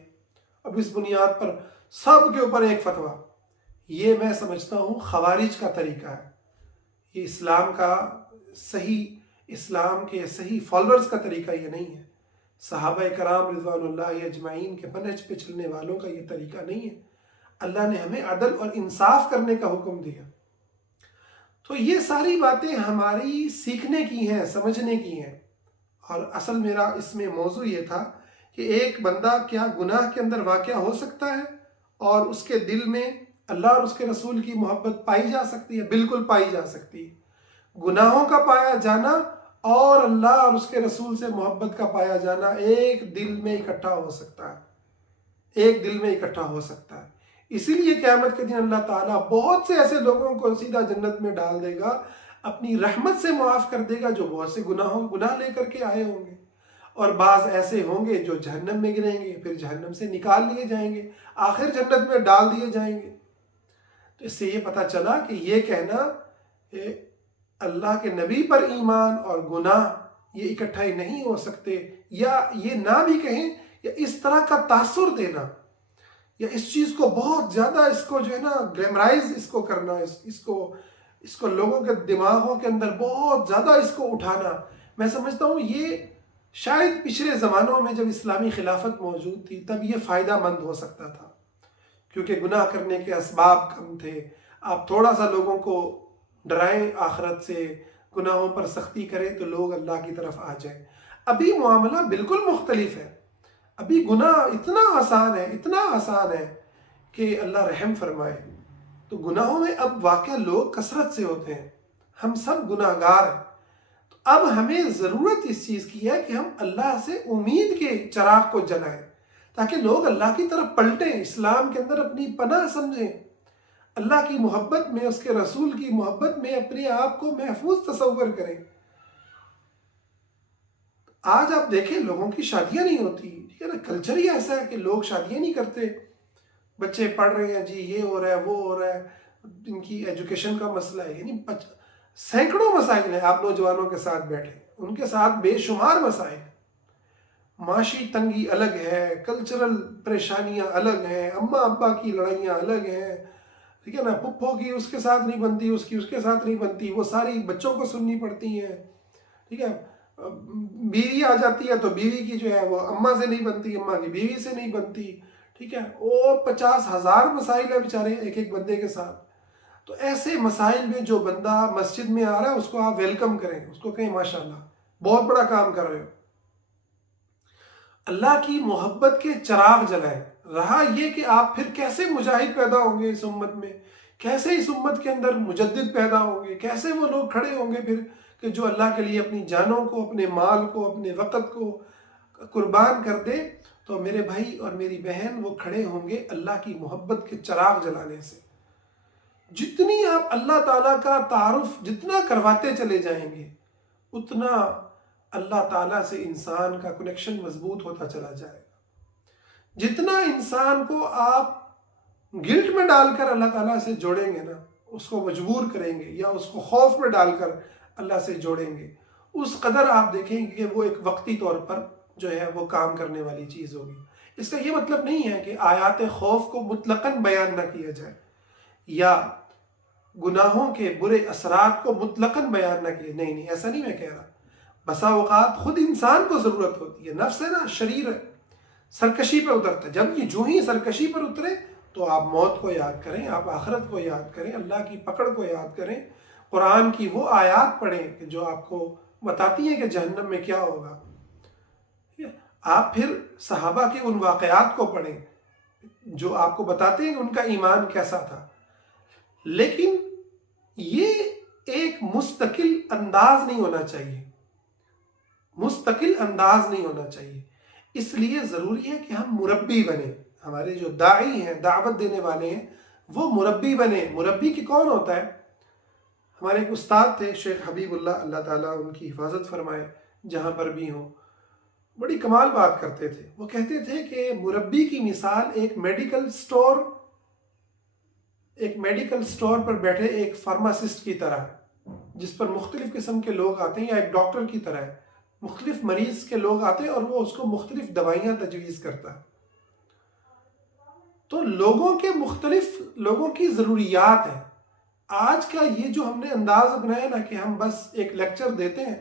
اب اس بنیاد پر سب کے اوپر ایک فتویٰ، یہ میں سمجھتا ہوں خوارج کا طریقہ ہے، یہ اسلام کے صحیح فالورز کا طریقہ یہ نہیں ہے، صحابہ کرام رضوان اللہ اجمعین کے منہج پہ چلنے والوں کا یہ طریقہ نہیں ہے۔ اللہ نے ہمیں عدل اور انصاف کرنے کا حکم دیا۔ تو یہ ساری باتیں ہماری سیکھنے کی ہیں، سمجھنے کی ہیں، اور اصل میرا اس میں موضوع یہ تھا کہ ایک بندہ کیا گناہ کے اندر واقع ہو سکتا ہے اور اس کے دل میں اللہ اور اس کے رسول کی محبت پائی جا سکتی ہے؟ بالکل پائی جا سکتی ہے۔ گناہوں کا پایا جانا اور اللہ اور اس کے رسول سے محبت کا پایا جانا ایک دل میں اکٹھا ہو سکتا ہے، ایک دل میں اکٹھا ہو سکتا ہے۔ اسی لیے قیامت کے دن اللہ تعالیٰ بہت سے ایسے لوگوں کو سیدھا جنت میں ڈال دے گا، اپنی رحمت سے معاف کر دے گا جو بہت سے گناہ لے کر کے آئے ہوں گے، اور بعض ایسے ہوں گے جو جہنم میں گریں گے، پھر جہنم سے نکال لیے جائیں گے، آخر جنت میں ڈال دیے جائیں گے۔ تو اس سے یہ پتہ چلا کہ یہ کہنا کہ اللہ کے نبی پر ایمان اور گناہ یہ اکٹھا ہی نہیں ہو سکتے، یا یہ نہ بھی کہیں، یا اس طرح کا تاثر دینا، یا اس چیز کو بہت زیادہ اس کو جو ہے نا گلیمرائز اس کو کرنا، اس کو لوگوں کے دماغوں کے اندر بہت زیادہ اس کو اٹھانا، میں سمجھتا ہوں یہ شاید پچھلے زمانوں میں جب اسلامی خلافت موجود تھی تب یہ فائدہ مند ہو سکتا تھا، کیونکہ گناہ کرنے کے اسباب کم تھے۔ آپ تھوڑا سا لوگوں کو ڈرائیں آخرت سے، گناہوں پر سختی کریں تو لوگ اللہ کی طرف آ جائیں۔ ابھی معاملہ بالکل مختلف ہے، ابھی گناہ اتنا آسان ہے کہ اللہ رحم فرمائے۔ تو گناہوں میں اب واقع لوگ کثرت سے ہوتے ہیں، ہم سب گناہ گار ہیں۔ تو اب ہمیں ضرورت اس چیز کی ہے کہ ہم اللہ سے امید کے چراغ کو جلائیں، تاکہ لوگ اللہ کی طرف پلٹیں، اسلام کے اندر اپنی پناہ سمجھیں، اللہ کی محبت میں، اس کے رسول کی محبت میں اپنے آپ کو محفوظ تصور کریں۔ آج آپ دیکھیں لوگوں کی شادیاں نہیں ہوتی، ٹھیک ہے نا، کلچر ہی ایسا ہے کہ لوگ شادیاں نہیں کرتے، بچے پڑھ رہے ہیں جی یہ ہو رہا ہے وہ ہو رہا ہے، ان کی ایجوکیشن کا مسئلہ ہے، یعنی سینکڑوں مسائل ہیں۔ آپ نوجوانوں کے ساتھ بیٹھے، ان کے ساتھ بے شمار مسائل ہیں، معاشی تنگی الگ ہے، کلچرل پریشانیاں الگ ہیں، اماں ابا کی لڑائیاں الگ ہیں، ٹھیک ہے نا، پھپھو کی اس کے ساتھ نہیں بنتی، اس کی اس کے ساتھ نہیں بنتی، وہ ساری بچوں کو سننی پڑتی ہیں، ٹھیک ہے، بیوی آ جاتی ہے تو بیوی کی جو ہے وہ اماں سے نہیں بنتی، اماں کی بیوی سے نہیں بنتی، ٹھیک ہے، اور 50,000 مسائل ہیں بیچارے ایک ایک بندے کے ساتھ۔ تو ایسے مسائل میں جو بندہ مسجد میں آ رہا ہے اس کو آپ ویلکم کریں، اس کو کہیں ماشاءاللہ بہت بڑا کام کر رہے ہو، اللہ کی محبت کے چراغ جلائیں۔ رہا یہ کہ آپ پھر کیسے مجاہد پیدا ہوں گے اس امت میں، کیسے اس امت کے اندر مجدد پیدا ہوں گے، کیسے وہ لوگ کھڑے ہوں گے پھر کہ جو اللہ کے لیے اپنی جانوں کو، اپنے مال کو، اپنے وقت کو قربان کر دے، تو میرے بھائی اور میری بہن وہ کھڑے ہوں گے اللہ کی محبت کے چراغ جلانے سے۔ جتنی آپ اللہ تعالیٰ کا تعارف جتنا کرواتے چلے جائیں گے، اتنا اللہ تعالیٰ سے انسان کا کنیکشن مضبوط ہوتا چلا جائے گا۔ جتنا انسان کو آپ گلٹ میں ڈال کر اللہ تعالیٰ سے جوڑیں گے نا، اس کو مجبور کریں گے یا اس کو خوف میں ڈال کر اللہ سے جوڑیں گے، اس قدر آپ دیکھیں گے کہ وہ ایک وقتی طور پر جو ہے وہ کام کرنے والی چیز ہوگی۔ اس کا یہ مطلب نہیں ہے کہ آیات خوف کو مطلقاً بیان نہ کیا جائے، یا گناہوں کے برے اثرات کو مطلقاً بیان نہ کیا، نہیں، ایسا نہیں میں کہہ رہا۔ بسا اوقات خود انسان کو ضرورت ہوتی ہے، نفس ہے نا، شریر ہے، سرکشی پہ اترتا ہے۔ جب یہ جو ہی سرکشی پر اترے تو آپ موت کو یاد کریں، آپ آخرت کو یاد کریں، اللہ کی پکڑ کو یاد کریں، قرآن کی وہ آیات پڑھیں کہ جو آپ کو بتاتی ہیں کہ جہنم میں کیا ہوگا۔ آپ پھر صحابہ کے ان واقعات کو پڑھیں جو آپ کو بتاتے ہیں کہ ان کا ایمان کیسا تھا۔ لیکن یہ ایک مستقل انداز نہیں ہونا چاہیے، مستقل انداز نہیں ہونا چاہیے۔ اس لیے ضروری ہے کہ ہم مربی بنیں، ہمارے جو داعی ہیں، دعوت دینے والے ہیں، وہ مربی بنیں۔ مربی کی کون ہوتا ہے؟ ہمارے ایک استاد تھے شیخ حبیب اللہ، اللہ تعالیٰ ان کی حفاظت فرمائے جہاں پر بھی ہوں، بڑی کمال بات کرتے تھے۔ وہ کہتے تھے کہ مربی کی مثال ایک میڈیکل سٹور پر بیٹھے ایک فارماسسٹ کی طرح ہے، جس پر مختلف قسم کے لوگ آتے ہیں، یا ایک ڈاکٹر کی طرح ہے، مختلف مریض کے لوگ آتے ہیں اور وہ اس کو مختلف دوائیاں تجویز کرتا ہے۔ تو مختلف لوگوں کی ضروریات ہیں۔ آج کا یہ جو ہم نے انداز اپنایا نا کہ ہم بس ایک لیکچر دیتے ہیں،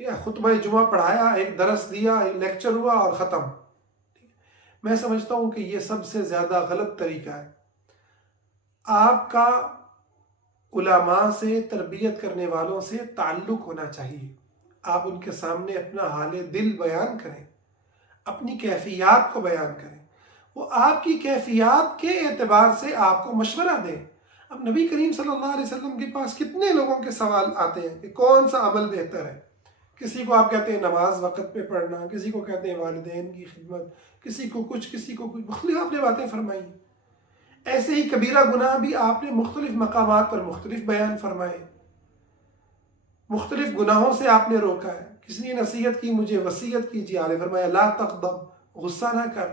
یا خطبہ جمعہ پڑھایا، ایک درس دیا، ایک لیکچر ہوا اور ختم، میں سمجھتا ہوں کہ یہ سب سے زیادہ غلط طریقہ ہے۔ آپ کا علماء سے، تربیت کرنے والوں سے تعلق ہونا چاہیے۔ آپ ان کے سامنے اپنا حال دل بیان کریں، اپنی کیفیات کو بیان کریں، وہ آپ کی کیفیات کے اعتبار سے آپ کو مشورہ دیں۔ اب نبی کریم صلی اللہ علیہ وسلم کے پاس کتنے لوگوں کے سوال آتے ہیں کہ کون سا عمل بہتر ہے۔ کسی کو آپ کہتے ہیں نماز وقت پہ پڑھنا، کسی کو کہتے ہیں والدین کی خدمت، کسی کو کچھ مختلف آپ نے باتیں فرمائی۔ ایسے ہی کبیرہ گناہ بھی آپ نے مختلف مقامات پر مختلف بیان فرمائے، مختلف گناہوں سے آپ نے روکا ہے۔ کسی نے نصیحت کی، مجھے وصیت کیجیے، آپ نے فرمایا لا تغضب، غصہ نہ کر،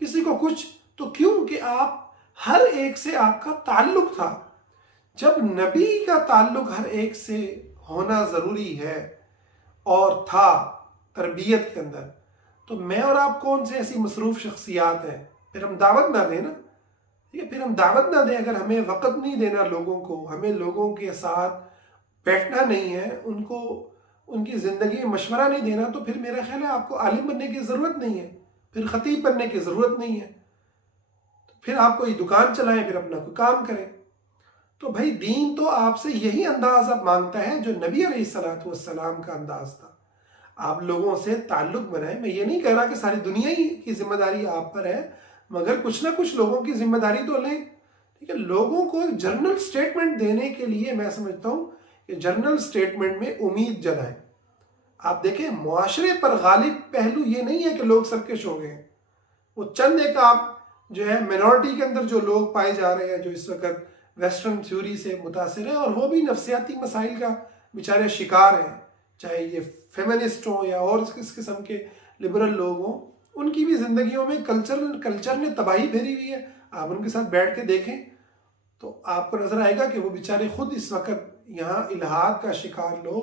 کسی کو کچھ، تو کیوں کہ آپ ہر ایک سے آپ کا تعلق تھا۔ جب نبی کا تعلق ہر ایک سے ہونا ضروری ہے اور تھا تربیت کے اندر، تو میں اور آپ کون سے ایسی مصروف شخصیات ہیں؟ پھر ہم دعوت نہ دیں نا، پھر ہم دعوت نہ دیں، اگر ہمیں وقت نہیں دینا لوگوں کو، ہمیں لوگوں کے ساتھ بیٹھنا نہیں ہے، ان کو ان کی زندگی میں مشورہ نہیں دینا، تو پھر میرا خیال ہے آپ کو عالم بننے کی ضرورت نہیں ہے، پھر خطیب بننے کی ضرورت نہیں ہے، پھر آپ کوئی دکان چلائیں، پھر اپنا کوئی کام کریں۔ تو بھائی دین تو آپ سے یہی انداز اب مانگتا ہے جو نبی علیہ الصلوۃ والسلام کا انداز تھا۔ آپ لوگوں سے تعلق بنائیں۔ میں یہ نہیں کہہ رہا کہ ساری دنیا ہی کی ذمہ داری آپ پر ہے، مگر کچھ نہ کچھ لوگوں کی ذمہ داری تو لیں۔ ٹھیک ہے، لوگوں کو جنرل سٹیٹمنٹ دینے کے لیے میں سمجھتا ہوں کہ جنرل سٹیٹمنٹ میں امید جلائیں۔ آپ دیکھیں معاشرے پر غالب پہلو یہ نہیں ہے کہ لوگ سرکش ہو گئے ہیں، وہ چند ایک آپ جو ہے مینورٹی کے اندر جو لوگ پائے جا رہے ہیں جو اس وقت ویسٹرن تھیوری سے متاثر ہیں، اور وہ بھی نفسیاتی مسائل کا بیچارے شکار ہیں، چاہے یہ فیمنسٹ ہوں یا اور اس قسم کے لبرل لوگ ہوں، ان کی بھی زندگیوں میں کلچر نے تباہی بھیری ہوئی ہے۔ آپ ان کے ساتھ بیٹھ کے دیکھیں تو آپ کو نظر آئے گا کہ وہ بیچارے خود اس وقت یہاں الحاد کا شکار لوگ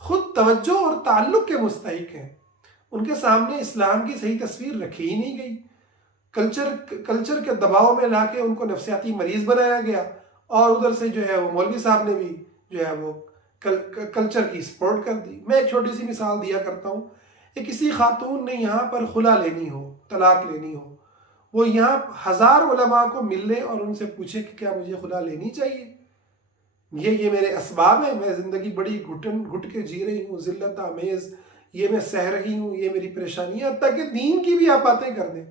خود توجہ اور تعلق کے مستحق ہیں۔ ان کے سامنے اسلام کی صحیح تصویر رکھی ہی نہیں گئی، کلچر کے دباؤ میں لا کے ان کو نفسیاتی مریض بنایا گیا، اور ادھر سے جو ہے وہ مولوی صاحب نے بھی جو ہے وہ کلچر کی سپورٹ کر دی۔ میں ایک چھوٹی سی مثال دیا کرتا ہوں کہ کسی خاتون نے یہاں پر خلا لینی ہو، طلاق لینی ہو، وہ یہاں 1000 علماء کو مل لے اور ان سے پوچھے کہ کیا مجھے خلا لینی چاہیے؟ یہ میرے اسباب ہیں، میں زندگی بڑی گھٹ کے جی رہی ہوں، ذلت آمیز، یہ میں سہ رہی ہوں، یہ میری پریشانی ہے، حتیٰ کہ دین کی بھی آپ باتیں کر دیں۔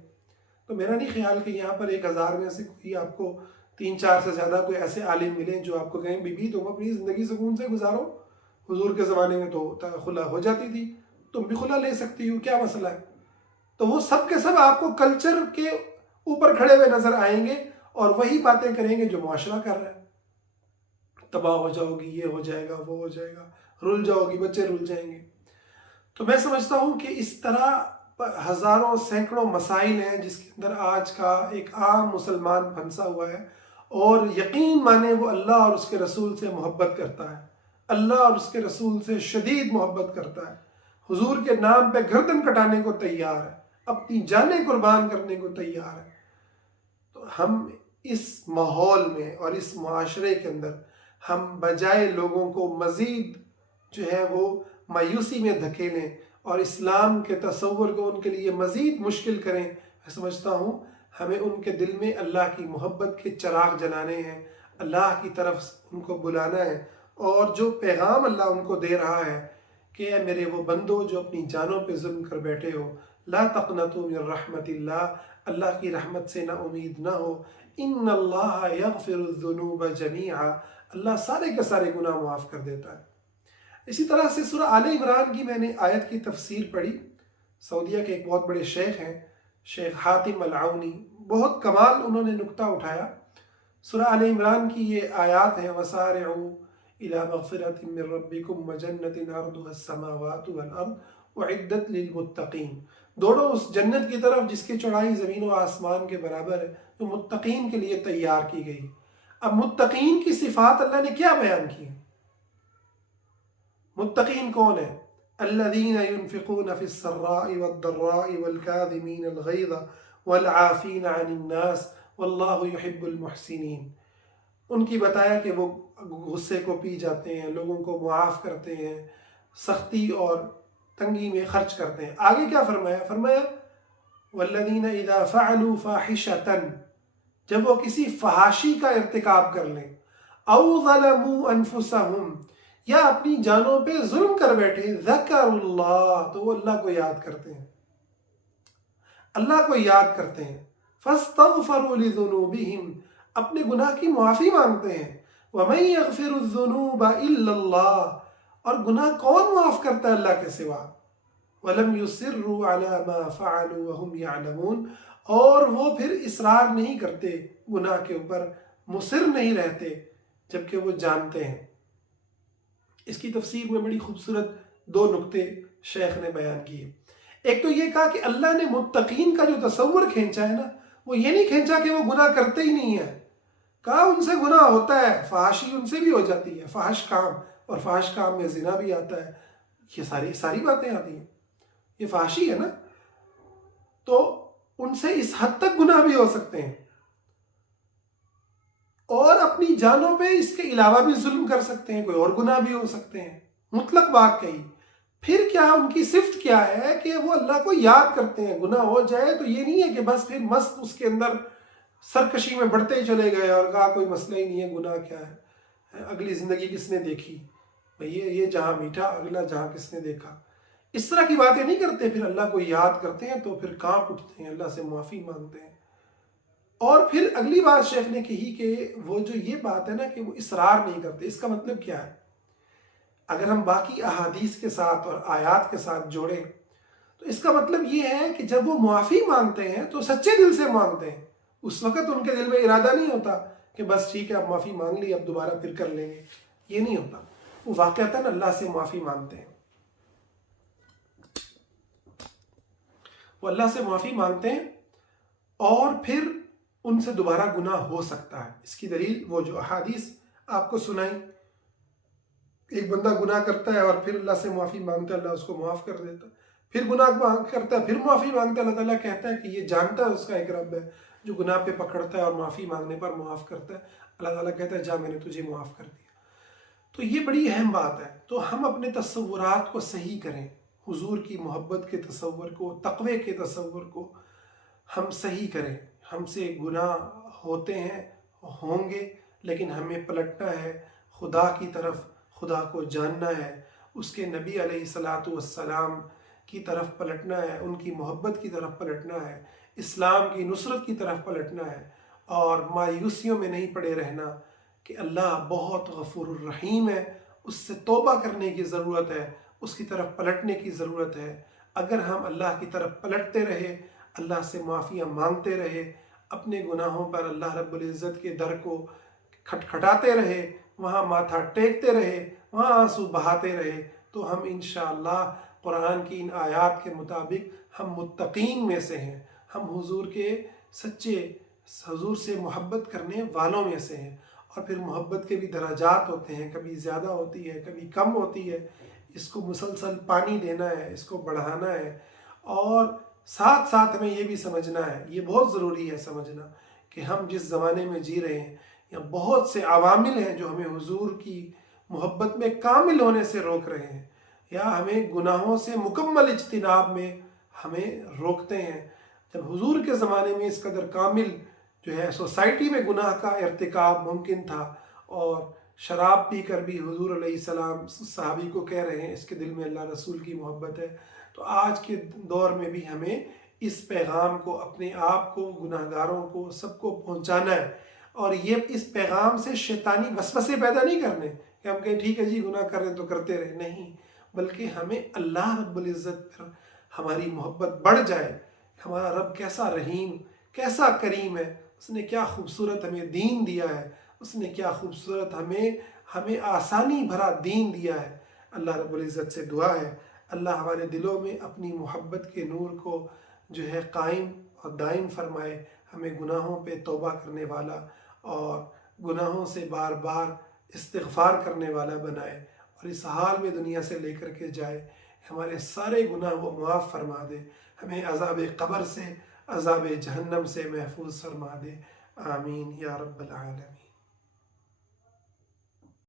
تو میرا نہیں خیال کہ یہاں پر 1000 میں سے کوئی آپ کو 3-4 سے زیادہ کوئی ایسے عالم ملیں جو آپ کو کہیں بی بی تم اپنی زندگی سکون سے گزارو، حضور کے زمانے میں تو خلا ہو جاتی تھی، تم بھی خلا لے سکتی ہو، کیا مسئلہ ہے؟ تو وہ سب کے سب آپ کو کلچر کے اوپر کھڑے ہوئے نظر آئیں گے اور وہی باتیں کریں گے جو معاشرہ کر رہا ہے. تباہ ہو جاؤ گی، یہ ہو جائے گا، وہ ہو جائے گا، رل جاؤ گی، بچے رل جائیں گے. تو میں سمجھتا ہوں کہ اس طرح ہزاروں سینکڑوں مسائل ہیں جس کے اندر آج کا ایک عام مسلمان پھنسا ہوا ہے، اور یقین مانے وہ اللہ اور اس کے رسول سے محبت کرتا ہے، اللہ اور اس کے رسول سے شدید محبت کرتا ہے، حضور کے نام پہ گردن کٹانے کو تیار ہے، اپنی جانیں قربان کرنے کو تیار ہے. تو ہم اس ماحول میں اور اس معاشرے کے اندر ہم بجائے لوگوں کو مزید جو ہے وہ مایوسی میں دھکیلیں اور اسلام کے تصور کو ان کے لیے مزید مشکل کریں، میں سمجھتا ہوں ہمیں ان کے دل میں اللہ کی محبت کے چراغ جلانے ہیں، اللہ کی طرف ان کو بلانا ہے، اور جو پیغام اللہ ان کو دے رہا ہے کہ اے میرے وہ بندو جو اپنی جانوں پہ ظلم کر بیٹھے ہو، لا تقنطوا من رحمت اللہ، اللہ کی رحمت سے نا امید نہ ہو، ان اللہ یغفر الذنوب جمیعا، اللہ سارے کے سارے گناہ معاف کر دیتا ہے. اسی طرح سے سورہ آل عمران کی میں نے آیت کی تفسیر پڑھی. سعودیہ کے ایک بہت بڑے شیخ ہیں، شیخ حاتم العونی، بہت کمال انہوں نے نکتہ اٹھایا. سورہ آل عمران کی یہ آیات ہیں، وَسَارِعُوا إِلَى مَغْفِرَةٍ مِّن رَبِّكُمْ وَجَنَّةٍ عَرْضُهَا السَّمَاوَاتُ وَالْأَرْضُ أُعِدَّتْ لِلْمُتَّقِينَ، دوڑو اس جنت کی طرف جس کی چوڑائی زمین و آسمان کے برابر ہے، جو متقین کے لیے تیار کی گئی. اب متقین کی صفات اللہ نے کیا بیان کی؟ متقین کون ہیں؟ الذین ينفقون فی السراء والضراء والکاظمین الغیظ والعافین عن الناس واللہ یحب المحسنین. ان کی بتایا کہ وہ غصے کو پی جاتے ہیں، لوگوں کو معاف کرتے ہیں، سختی اور تنگی میں خرچ کرتے ہیں. آگے کیا فرمایا؟ فرمایا والذین اذا فعلوا فاحشۃ، جب وہ کسی فحاشی کا ارتکاب کر لیں، او ظلموا انفسہم، یا اپنی جانوں پہ ظلم کر بیٹھے، ذکر اللہ، تو وہ اللہ کو یاد کرتے ہیں، اللہ کو یاد کرتے ہیں، فاستغفروا لذنوبہم، اپنے گناہ کی معافی مانگتے ہیں، ومن یغفر الذنوب الا اللہ، اور گناہ کون معاف کرتا ہے اللہ کے سوا، ولم یصروا علی ما فعلوا وهم یعلمون، اور وہ پھر اصرار نہیں کرتے گناہ کے اوپر، مصر نہیں رہتے جبکہ وہ جانتے ہیں. اس کی تفسیر میں بڑی خوبصورت دو نکتے شیخ نے بیان کیے. ایک تو یہ کہا کہ اللہ نے متقین کا جو تصور کھینچا ہے نا، وہ یہ نہیں کھینچا کہ وہ گناہ کرتے ہی نہیں ہیں، کہا ان سے گناہ ہوتا ہے، فحاشی ان سے بھی ہو جاتی ہے، فحش کام، اور فحش کام میں زنا بھی آتا ہے، یہ ساری باتیں آتی ہیں، یہ فحاشی ہے نا، تو ان سے اس حد تک گناہ بھی ہو سکتے ہیں، اور اپنی جانوں پہ اس کے علاوہ بھی ظلم کر سکتے ہیں، کوئی اور گناہ بھی ہو سکتے ہیں، مطلق بات کہی. پھر کیا ان کی صفت کیا ہے کہ وہ اللہ کو یاد کرتے ہیں. گناہ ہو جائے تو یہ نہیں ہے کہ بس پھر مست اس کے اندر سرکشی میں بڑھتے ہی چلے گئے اور کہا کوئی مسئلہ ہی نہیں ہے، گناہ کیا ہے، اگلی زندگی کس نے دیکھی، یہ جہاں میٹھا اگلا جہاں کس نے دیکھا، اس طرح کی باتیں نہیں کرتے. پھر اللہ کو یاد کرتے ہیں تو پھر کانپ اٹھتے ہیں، اللہ سے معافی مانگتے ہیں. اور پھر اگلی بات شیخ نے کہی کہ وہ جو یہ بات ہے نا کہ وہ اصرار نہیں کرتے، اس کا مطلب کیا ہے؟ اگر ہم باقی احادیث کے ساتھ اور آیات کے ساتھ جوڑیں تو اس کا مطلب یہ ہے کہ جب وہ معافی مانگتے ہیں تو سچے دل سے مانگتے ہیں. اس وقت ان کے دل میں ارادہ نہیں ہوتا کہ بس ٹھیک ہے اب معافی مانگ لی، اب دوبارہ پھر کر لیں گے، یہ نہیں ہوتا. وہ واقعتاً اللہ سے معافی مانگتے ہیں، وہ اللہ سے معافی مانگتے ہیں، اور پھر ان سے دوبارہ گناہ ہو سکتا ہے. اس کی دلیل وہ جو احادیث آپ کو سنائی، ایک بندہ گناہ کرتا ہے اور پھر اللہ سے معافی مانگتا ہے، اللہ اس کو معاف کر دیتا ہے، پھر گناہ کرتا ہے، پھر معافی مانگتا ہے، اللہ تعالیٰ کہتا ہے کہ یہ جانتا ہے اس کا ایک رب ہے جو گناہ پہ پکڑتا ہے اور معافی مانگنے پر معاف کرتا ہے. اللہ تعالیٰ کہتا ہے جا میں نے تجھے معاف کر دیا. تو یہ بڑی اہم بات ہے. تو ہم اپنے تصورات کو صحیح کریں، حضور کی محبت کے تصور کو، تقوی کے تصور کو ہم صحیح کریں. ہم سے گناہ ہوتے ہیں، ہوں گے، لیکن ہمیں پلٹنا ہے خدا کی طرف، خدا کو جاننا ہے، اس کے نبی علیہ الصلاۃ والسلام کی طرف پلٹنا ہے، ان کی محبت کی طرف پلٹنا ہے، اسلام کی نصرت کی طرف پلٹنا ہے، اور مایوسیوں میں نہیں پڑے رہنا کہ اللہ بہت غفور الرحیم ہے، اس سے توبہ کرنے کی ضرورت ہے، اس کی طرف پلٹنے کی ضرورت ہے۔ اگر ہم اللہ کی طرف پلٹتے رہے، اللہ سے معافیاں مانگتے رہے، اپنے گناہوں پر اللہ رب العزت کے در کو کھٹکھٹاتے رہے، وہاں ماتھا ٹیکتے رہے، وہاں آنسو بہاتے رہے، تو ہم انشاءاللہ قرآن کی ان آیات کے مطابق ہم متقین میں سے ہیں، ہم حضور کے سچے، حضور سے محبت کرنے والوں میں سے ہیں۔ اور پھر محبت کے بھی درجات ہوتے ہیں، کبھی زیادہ ہوتی ہے، کبھی کم ہوتی ہے، اس کو مسلسل پانی دینا ہے، اس کو بڑھانا ہے۔ اور ساتھ ساتھ ہمیں یہ بھی سمجھنا ہے، یہ بہت ضروری ہے سمجھنا، کہ ہم جس زمانے میں جی رہے ہیں یا بہت سے عوامل ہیں جو ہمیں حضور کی محبت میں کامل ہونے سے روک رہے ہیں، یا ہمیں گناہوں سے مکمل اجتناب میں ہمیں روکتے ہیں۔ جب حضور کے زمانے میں اس قدر کامل جو ہے سوسائٹی میں گناہ کا ارتکاب ممکن تھا، اور شراب پی کر بھی حضور علیہ السلام صحابی کو کہہ رہے ہیں اس کے دل میں اللہ رسول کی محبت ہے، تو آج کے دور میں بھی ہمیں اس پیغام کو، اپنے آپ کو، گناہ گاروں کو، سب کو پہنچانا ہے۔ اور یہ اس پیغام سے شیطانی وسوسے پیدا نہیں کرنے کہ ہم کہیں ٹھیک ہے جی گناہ کر رہے تو کرتے رہے، نہیں، بلکہ ہمیں اللہ رب العزت پر ہماری محبت بڑھ جائے۔ ہمارا رب کیسا رحیم، کیسا کریم ہے، اس نے کیا خوبصورت ہمیں دین دیا ہے، اس نے کیا خوبصورت ہمیں آسانی بھرا دین دیا ہے۔ اللہ رب العزت سے دعا ہے اللہ ہمارے دلوں میں اپنی محبت کے نور کو جو ہے قائم اور دائم فرمائے، ہمیں گناہوں پہ توبہ کرنے والا اور گناہوں سے بار بار استغفار کرنے والا بنائے، اور اس حال میں دنیا سے لے کر کے جائے، ہمارے سارے گناہ وہ معاف فرما دے، ہمیں عذاب قبر سے، عذاب جہنم سے محفوظ فرما دے۔ آمین یا رب العالمین۔